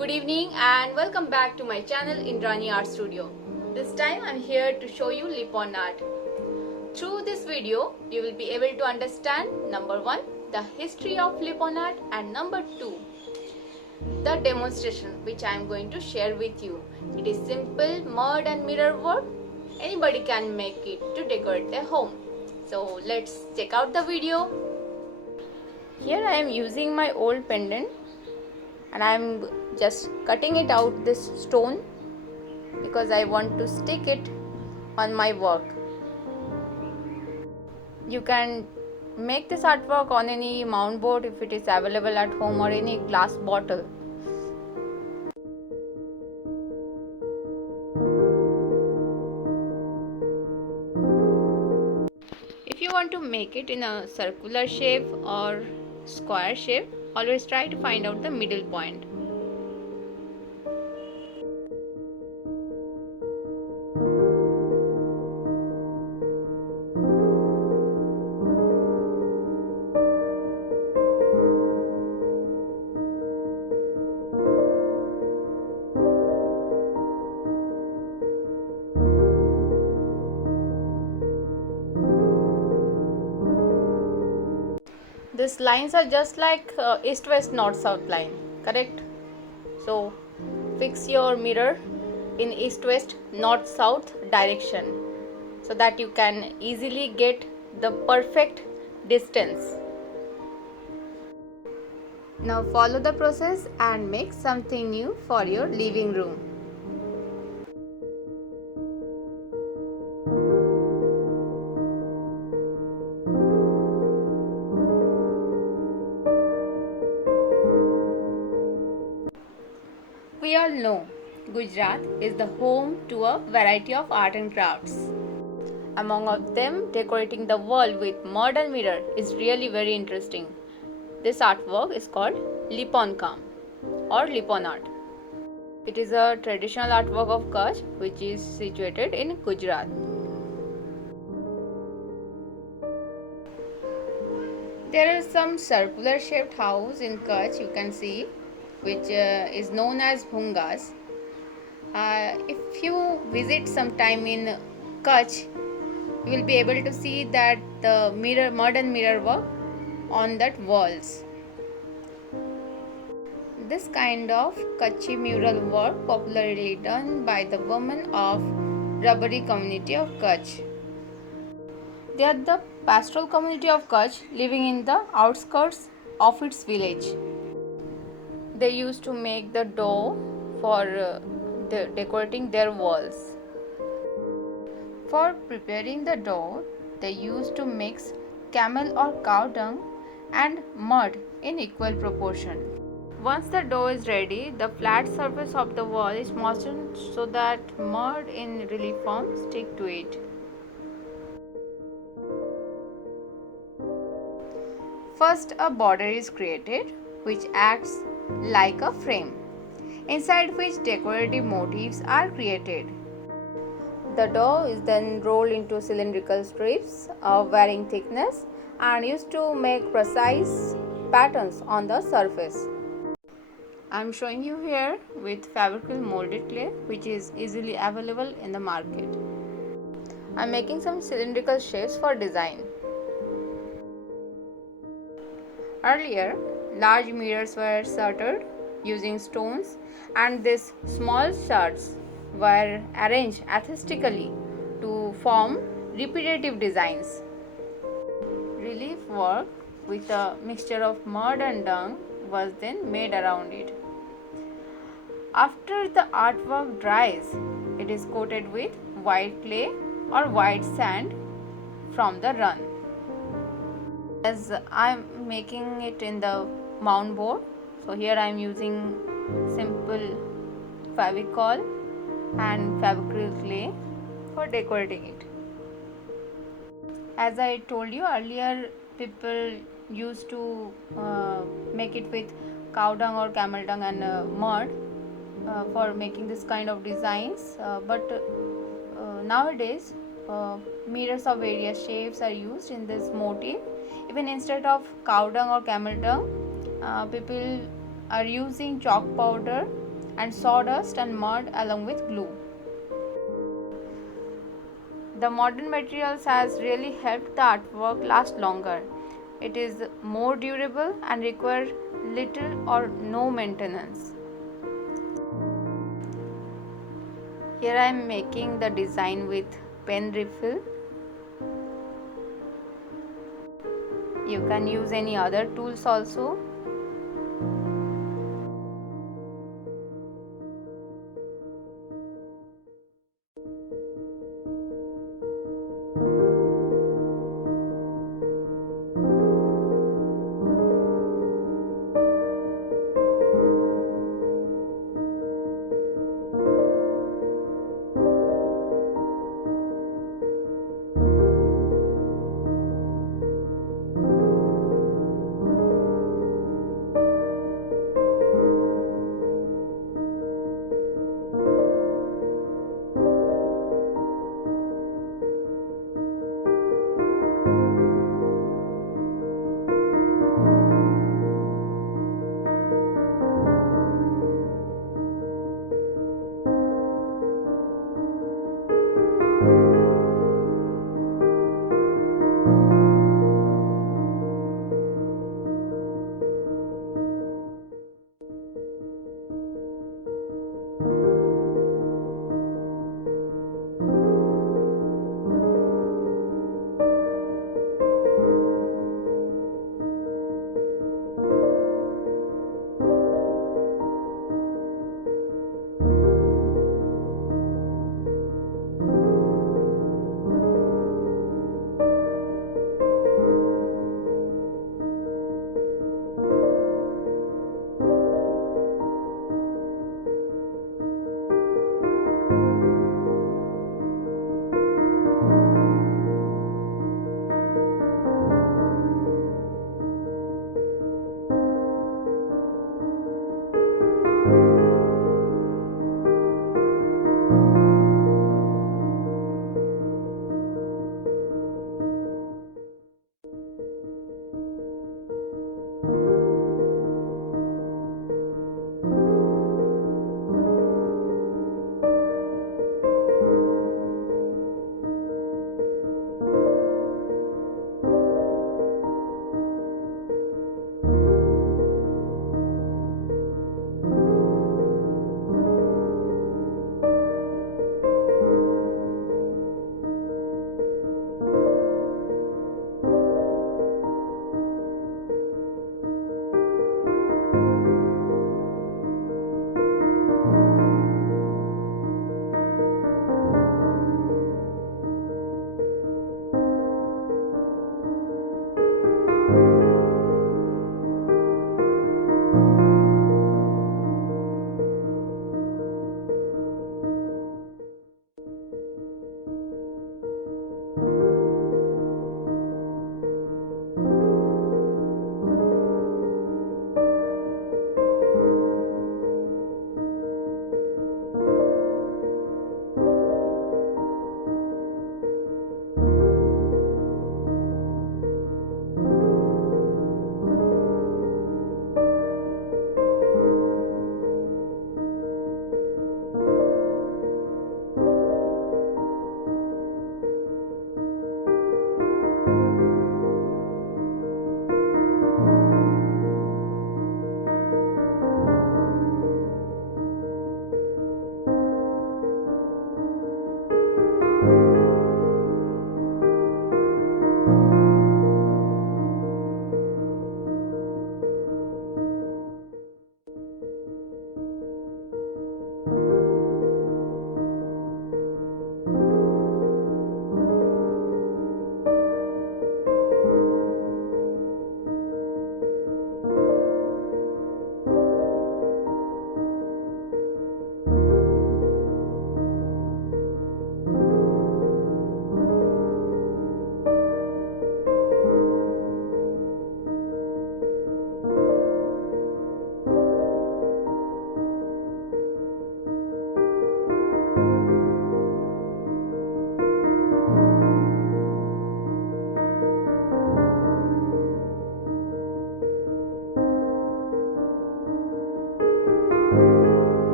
Good evening and welcome back to my channel Indrani Art Studio. This time I'm here to show you Lip-On art. Through this video, you will be able to understand number 1, the history of Lip-On art, and number 2, the demonstration which I am going to share with you. It is simple mud and mirror work. Anybody can make it to decorate their home. So let's check out the video. Here I am using my old pendant and I am just cutting it out this stone because I want to stick it on my work. You can make this artwork on any mount board if it is available at home, or any glass bottle. If you want to make it in a circular shape or square shape, always try to find out the middle point. These lines are just like east-west, north-south line, correct? So fix your mirror in east-west, north-south direction so that you can easily get the perfect distance. Now follow the process and make something new for your living room. We all know Gujarat is the home to a variety of art and crafts. Among of them, decorating the wall with mud and mirror is really very interesting. This artwork is called Lip-On Kam or Lip-On art. It is a traditional artwork of Kutch which is situated in Gujarat. There are some circular shaped house in Kutch, you can see, which is known as bhungas. If you visit sometime in Kutch, you will be able to see that the mud and mirror work on that walls. This kind of Kutchi mural work popularly done by the women of Rabari community of Kutch. They are the pastoral community of Kutch living in the outskirts of its village. They used to make the dough for decorating their walls. For preparing the dough, they used to mix camel or cow dung and mud in equal proportion. Once the dough is ready, the flat surface of the wall is moistened so that mud in relief form stick to it. First, a border is created which acts like a frame, inside which decorative motifs are created. The dough is then rolled into cylindrical strips of varying thickness and used to make precise patterns on the surface. I am showing you here with Fabri-Kil molded clay, which is easily available in the market. I am making some cylindrical shapes for design. Earlier, large mirrors were soldered using stones, and these small shards were arranged artistically to form repetitive designs. Relief work with a mixture of mud and dung was then made around it. After the artwork dries, it is coated with white clay or white sand from the run. As I am making it in the mount board, so here I am using simple Fabri-Kil and Fabri-Kil clay for decorating it. As I told you earlier, people used to make it with cow dung or camel dung and mud for making this kind of designs, but nowadays mirrors of various shapes are used in this motif. Even instead of cow dung or camel dung, people are using chalk powder and sawdust and mud along with glue. The modern materials has really helped the artwork last longer. It is more durable and require little or no maintenance. Here I am making the design with pen refill. You can use any other tools also.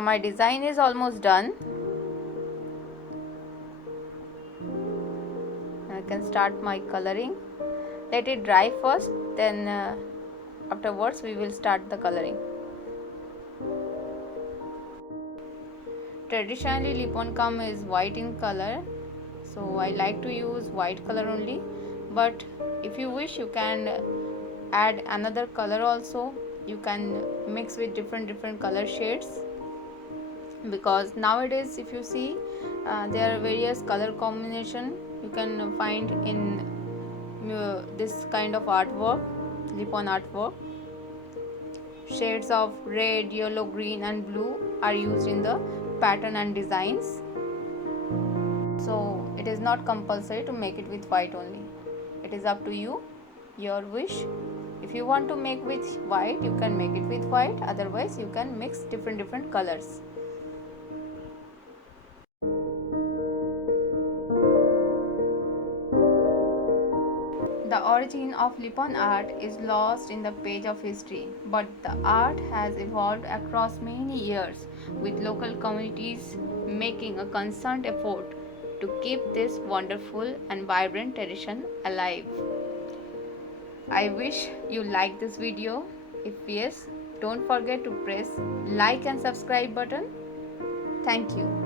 Now my design is almost done. I can start my coloring. Let it dry first, then afterwards we will start the coloring. Traditionally Lippon Calm is white in color, so I like to use white color only, but if you wish you can add another color also. You can mix with different color shades, because nowadays if you see there are various color combination you can find in this kind of artwork, Lippon artwork. Shades of red, yellow, green and blue are used in the pattern and designs, so it is not compulsory to make it with white only. It is up to you, your wish. If you want to make with white, you can make it with white, otherwise you can mix different colors. The origin of Lippon art is lost in the page of history, but the art has evolved across many years, with local communities making a concerned effort to keep this wonderful and vibrant tradition alive. I wish you like this video. If yes, don't forget to press like and subscribe button. Thank you.